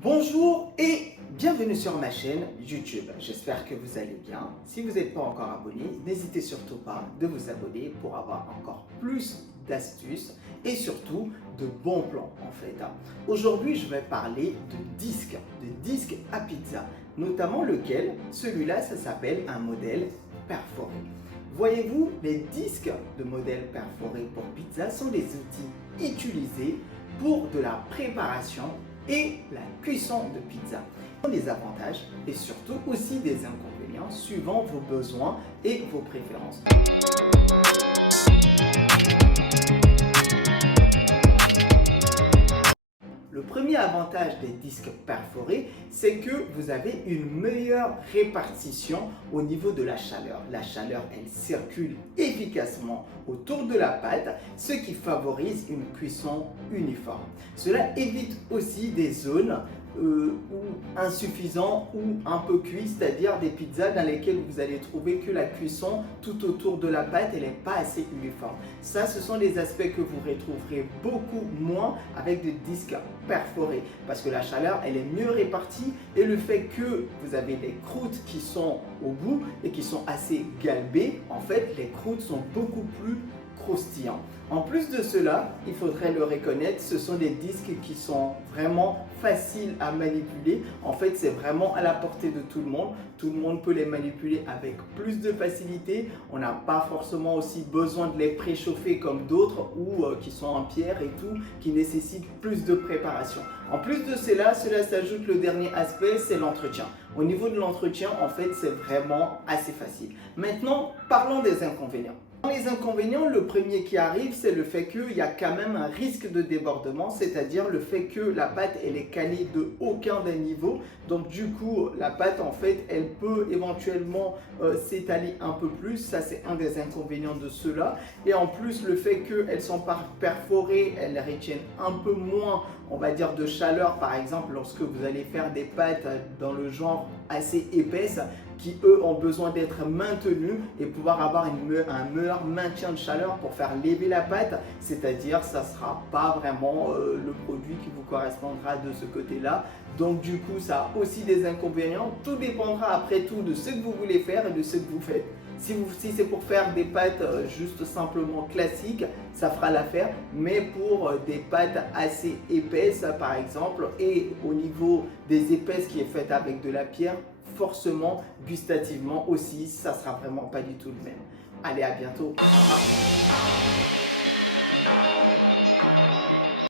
Bonjour et bienvenue sur ma chaîne YouTube. J'espère que vous allez bien. Si vous n'êtes pas encore abonné, n'hésitez surtout pas de vous abonner pour avoir encore plus d'astuces et surtout de bons plans en fait. Aujourd'hui, je vais parler de disques à pizza, notamment lequel, celui-là, ça s'appelle un modèle perforé. Voyez-vous, les disques de modèle perforé pour pizza sont des outils utilisés pour de la préparation et la cuisson de pizza. Des avantages et surtout aussi des inconvénients suivant vos besoins et vos préférences. Le premier avantage des disques perforés, c'est que vous avez une meilleure répartition au niveau de la chaleur. La chaleur, elle circule efficacement autour de la pâte, ce qui favorise une cuisson uniforme. Cela évite aussi des zones insuffisants ou un peu cuits, c'est-à-dire des pizzas dans lesquelles vous allez trouver que la cuisson tout autour de la pâte elle n'est pas assez uniforme. Ça, ce sont des aspects que vous retrouverez beaucoup moins avec des disques perforés parce que la chaleur elle est mieux répartie et le fait que vous avez des croûtes qui sont au bout et qui sont assez galbées, en fait les croûtes sont beaucoup plus croustillants. En plus de cela, il faudrait le reconnaître, ce sont des disques qui sont vraiment faciles à manipuler. En fait, c'est vraiment à la portée de tout le monde. Tout le monde peut les manipuler avec plus de facilité. On n'a pas forcément aussi besoin de les préchauffer comme d'autres ou qui sont en pierre et tout, qui nécessitent plus de préparation. En plus de cela s'ajoute le dernier aspect, c'est l'entretien. Au niveau de l'entretien, en fait, c'est vraiment assez facile. Maintenant, parlons des inconvénients. Dans les inconvénients, le premier qui arrive, c'est le fait qu'il y a quand même un risque de débordement, c'est-à-dire le fait que la pâte elle est calée de aucun des niveaux. Donc du coup, la pâte en fait, elle peut éventuellement s'étaler un peu plus. Ça, c'est un des inconvénients de cela. Et en plus, le fait qu'elles sont perforées, elles retiennent un peu moins, on va dire, de chaleur. Par exemple, lorsque vous allez faire des pâtes dans le genre assez épaisses, qui eux ont besoin d'être maintenus et pouvoir avoir un meilleur maintien de chaleur pour faire lever la pâte, c'est-à-dire ça ne sera pas vraiment le produit qui vous correspondra de ce côté-là. Donc du coup, ça a aussi des inconvénients. Tout dépendra après tout de ce que vous voulez faire et de ce que vous faites. Si c'est pour faire des pâtes juste simplement classiques, ça fera l'affaire. Mais pour des pâtes assez épaisses, par exemple, et au niveau des épaisses qui est faite avec de la pierre, forcément, gustativement aussi, ça sera vraiment pas du tout le même. Allez, à bientôt.